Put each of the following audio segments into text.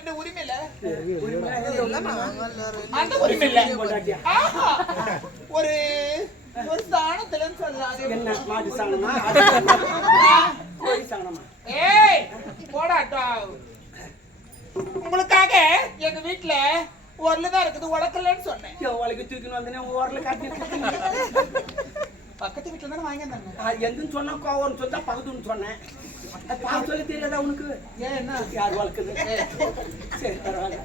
இந்த உரிமை இல்ல அந்த உரிமை இல்ல ஒரு ஒரு சாணத்துல சொல்லாது என்ன மாட்டு சாணமா கோழி சாணமா ஏய் போடாட்டா உங்களுக்காக எங்க வீட்டுல உரலுதான் இருக்குது உடக்கலன்னு சொன்னேன் உலக தூக்கின்னு வந்தேன் உரல காட்டி பக்கத்து வீட்டுல தானே வாங்கி தந்தாங்க அது எதுன்னு சொன்னா கோவம்னு சொன்னா பக்கத்துன்னு சொன்னேன் பால் சொல்லி தெரியாதா உனக்கு ஏன் என்ன யார் வளர்க்குது சரி பரவாயில்ல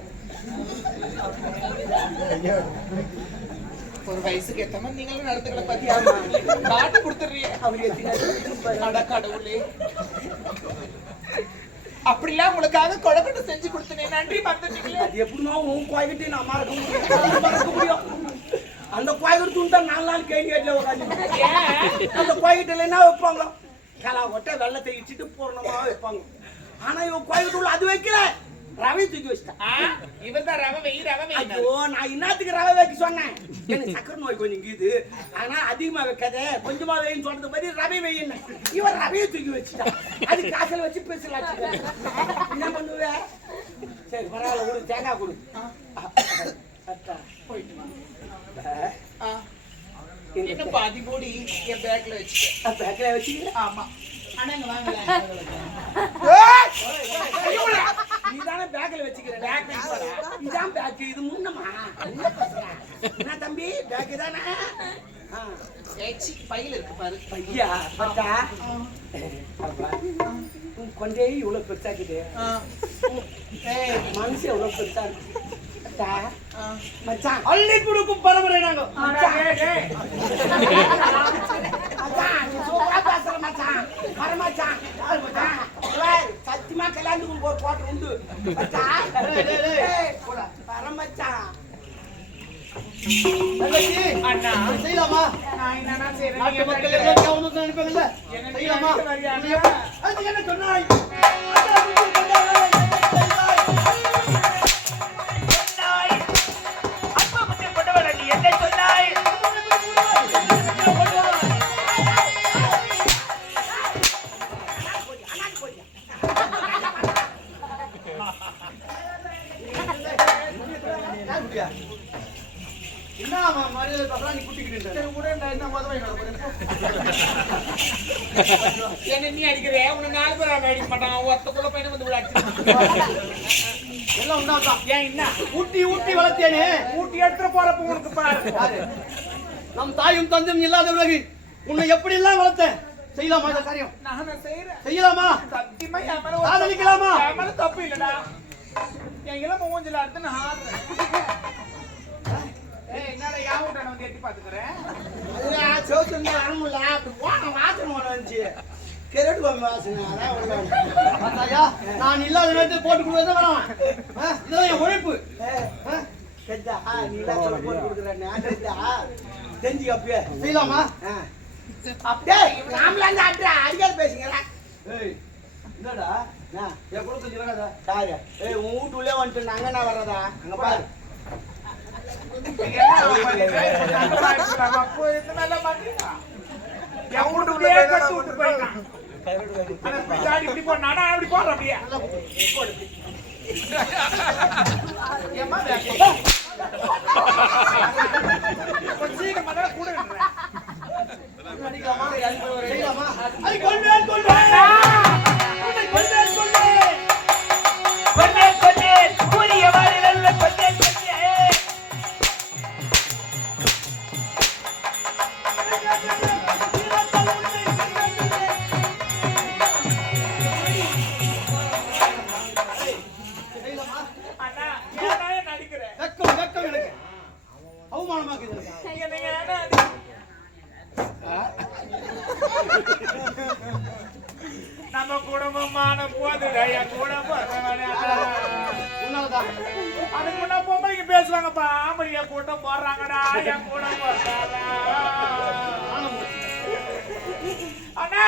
ஒரு வயசுக்கு ஏத்த மாதிரி நீங்களும் நடத்துக்கல பாத்தியா காட்டு கொடுத்துறீங்க அவரு கடவுளே அப்படிலாம் உங்களுக்காக கொடக்கட்டை செஞ்சு கொடுத்தேன் நன்றி மறந்துட்டீங்களே அது எப்படின்னா உன் கோயக்கிட்டே நான் மறக்க முடியும் அந்த கோயக்கிட்டு உண்டா 4 நாள் கேள்வி கேட்கல உட்காந்து அந்த கோயக்கிட்ட என்ன வைப்பாங்க கலா கொட்டை வெள்ளத்தை இடிச்சிட்டு பூர்ணமா வைப்பாங்க ஆனா இவன் கோயக்கிட்டு உள்ள அது வைக்கல ரவை தூக்கி வச்சிட்டான் இவர்தான் ரவை வை ஐயோ நான் இன்னத்துக்கு ரவை வைக்க சொன்னேன் எனக்கு சக்கரை நோய் கொஞ்சம் இருக்குது ஆனா அதிகமா வைக்காத கொஞ்சமா வைன்னு சொன்னது மாதிரி ரவை வைன்னு இவன் ரவையை தூக்கி வச்சுட்டான் அது காசல் வச்சு பேசலாம் என்ன பண்ணுவ சரி பரவாயில்ல ஒரு தேங்காய் கொடு போயிட்டு என்ன பாதி மூடி என் பேக்ல வச்சுட்டேன் பேக்ல வச்சுக்கிறேன் ஆமா ஆனா இங்க வாங்கல நீதானே பேக்ல வச்சுக்கிறேன் இதான் பேக் இது முன்னமா என்ன தம்பி பேக் தானே பையில இருக்கு பாரு பையா பத்தா கொண்டே இவ்வளவு பெருசாக்குது மனசு எவ்வளவு பெருசா இருக்கு மச்சான் அள்ளி கொடுக்கும் பரம்பரை நாங்க சத்தியமா கல்யாணத்துக்கு ஒரு போட்டு உண்டு பரமச்சான் செய்யலாமா என்ன சொன்னாய் என்ன நீ அடிக்கிற உன்னை 4 பேர் அடிக்க மாட்டாங்க ஒருத்தக்குள்ள பையனை வந்து எல்லாம் உண்டாதான் ஏன் என்ன ஊட்டி ஊட்டி வளர்த்தேனே ஊட்டி எடுத்துட்டு போறப்ப உனக்கு பாரு நம் தாயும் தந்தையும் இல்லாத உலகு உன்னை எப்படி எல்லாம் வளர்த்தேன் செய்யலாமா இந்த காரியம் நான் செய்யறேன் செய்யலாமா சத்தியமா என் மேல காதலிக்கலாமா என் மேல தப்பு இல்லடா என் இளம மூஞ்சில அடுத்து நான் ஆடுறேன் என்னடா யா விட்டான வந்து எட்டி பாத்துக்கிறேன் அது சோத்துனா அரமுல அப்படி போன வாசனை ஒன்று வந்துச்சு கேரட் கோம்பு வாசனை அதான் நான் இல்லாத நேரத்தில் போட்டு கொடுக்கறத வரான் இதெல்லாம் என் உழைப்பு கெட்டா நீ எல்லாம் சொல்ல போட்டு கொடுக்குறேன் செஞ்சு அப்பயே செய்யலாமா அப்படியே நாமளா அந்த அட்ரா அடிக்காது பேசுங்களா என்னடா என் கூட கொஞ்சம் வராதா சாரு உன் வீட்டு உள்ளே வந்துட்டு நாங்க என்ன வர்றதா அங்க பாரு நம்ம குடும்பமான போதுடா என் குடும்பம் அதுக்கு முன்ன பொம்பளைக்கு பேசுவாங்கப்பா ஆம்பளைய கூட்டம் போடுறாங்கடா என் குடும்பம் அண்ணா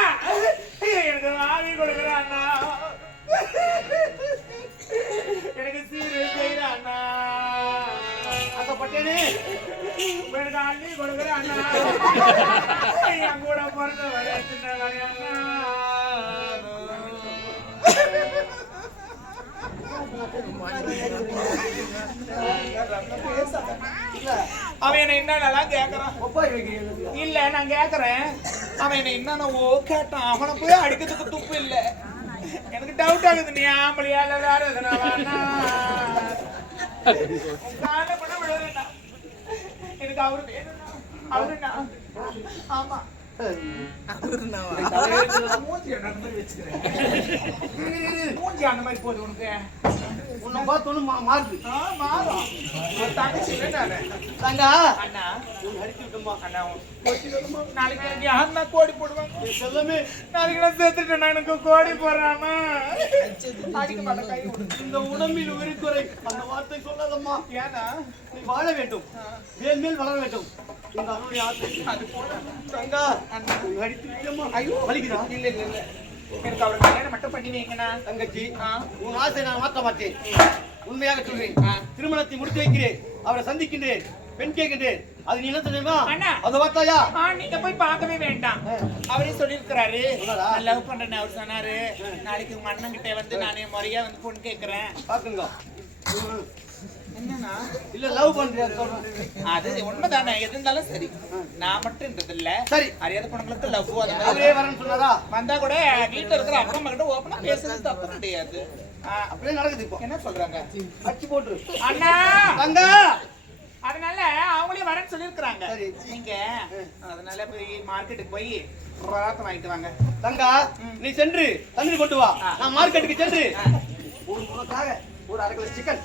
எனக்கு ஆவி கொடுக்குற அண்ணா எனக்கு சீரு செய்யற அண்ணா பட்டேனே எனக்கு அள்ளி கொடுக்குற அண்ணா என் கூட பிறந்த வரைய சின்ன வரைய அண்ணா இல்ல அவன் என்ன என்னென்னலாம் கேக்குறான். ஒப்பாய் வைக்கிறீங்க. இல்ல நான் கேக்குறேன், அவன் என்ன என்னென்னவோ கேட்டான். அவனை போய் அடிக்கிறதுக்கு துப்பு இல்ல. எனக்கு டவுட் ஆகுது, நீ ஆம்பளையா இல்ல வேற எதுனா எனக்கு அவரு வேணும்னா. அவருண்ணா. ஆமா மூஞ்சி அந்த மாதிரி வச்சுக்கிறேன். மூஞ்சி அந்த மாதிரி போகுது உனக்கு. உன்னை பார்த்தோன்னு மாறுது. மாறும். ஒரு தங்கச்சி இல்லை நானு. தங்கா அண்ணா அடிச்சு விட்டோமா அண்ணா நாளைக்கு எனக்கு யாருன்னா கோடி போடுவாங்க. எல்லாமே நாளைக்கு நான் சேர்த்துட்டேன், எனக்கு கோடி போடுறாம அடிக்க மாட்டேன். கை விடு. இந்த உடம்பில் உயிர்குறை அந்த வார்த்தை சொல்லாதம்மா. ஏன்னா நீ வாழ வேண்டும், மேல் மேல் வளர வேண்டும். இந்த அருளுடைய ஆசை. அது போல தங்கா அண்ணா அடித்து விட்டோமா. ஐயோ வலிக்குதா? இல்ல இல்ல இல்ல, எனக்கு அவர் கல்யாணம் மட்டும் பண்ணி வைங்கண்ணா. தங்கச்சி ஆ. உன் ஆசை நான் மாற்ற மாட்டேன். உண்மையாக சொல்றேன். ஆ. திருமணத்தை முடித்து வைக்கிறேன், அவரை சந்திக்கின்றேன், பெண் கேட்கின்றேன். அது நீ என்ன தெரியுமா? அண்ணா. அதை பார்த்தாயா? நீங்க போய் பார்க்கவே வேண்டாம். அவரே சொல்லிருக்கிறாரு, சொன்னாரா? நான் லவ் பண்றேன்னு அவர் சொன்னாரு. நாளைக்கு உங்க அண்ணன் கிட்ட வந்து நானே முறையா வந்து பொண்ணு கேட்கிறேன். பாக்குங்க. என்னன்னா இல்ல லவ் பண்றியா சொல்றேன். அது உண்மைதானே, எது இருந்தாலும் சரி. நான் மட்டும்ன்றது இல்ல, சரி. அறியாத பொண்ணுங்களுக்கு லவ் அவரே வரேன்னு சொன்னாரா? வந்தா கூட வீட்டுல இருக்கிற அப்பா அம்மா கிட்ட ஓப்பனா பேசுறது தப்பு கிடையாது. அப்படியே நடக்குது இப்போ. என்ன சொல்றாங்க? அடிச்சு போட்டுரு. அண்ணா தங்கா அதனால அவங்களே வரேன்னு சொல்லிருக்காங்க. சரி. நீங்க அதனால போய் மார்க்கெட்டுக்கு போய் ராத்தம் வாங்கிட்டு வாங்க. தங்கா நீ சென்று தண்ணீர் கொண்டு வா. நான் மார்க்கெட்டுக்கு சென்று உனக்காக ஒரு 1/2 கிலோ சிக்கன்.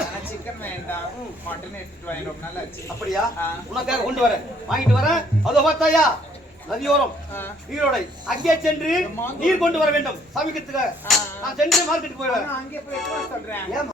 ஆனா சிக்கன் வேண்டாம், மட்டன் எடுத்துட்டு வாங்க. ரொம்ப நாள் ஆச்சு. அப்படியா? உனக்காக கொண்டு வரேன், வாங்கிட்டு வரேன். அதோ பார்த்தாயா நதியோரம் நீரோடை, அங்கே சென்று நீர் கொண்டு வர வேண்டும் சமைக்கிறதுக்காக. நான் சென்று மார்க்கெட்டுக்கு போய் வரேன். அங்கே போய் சொல்றேன். ஏன்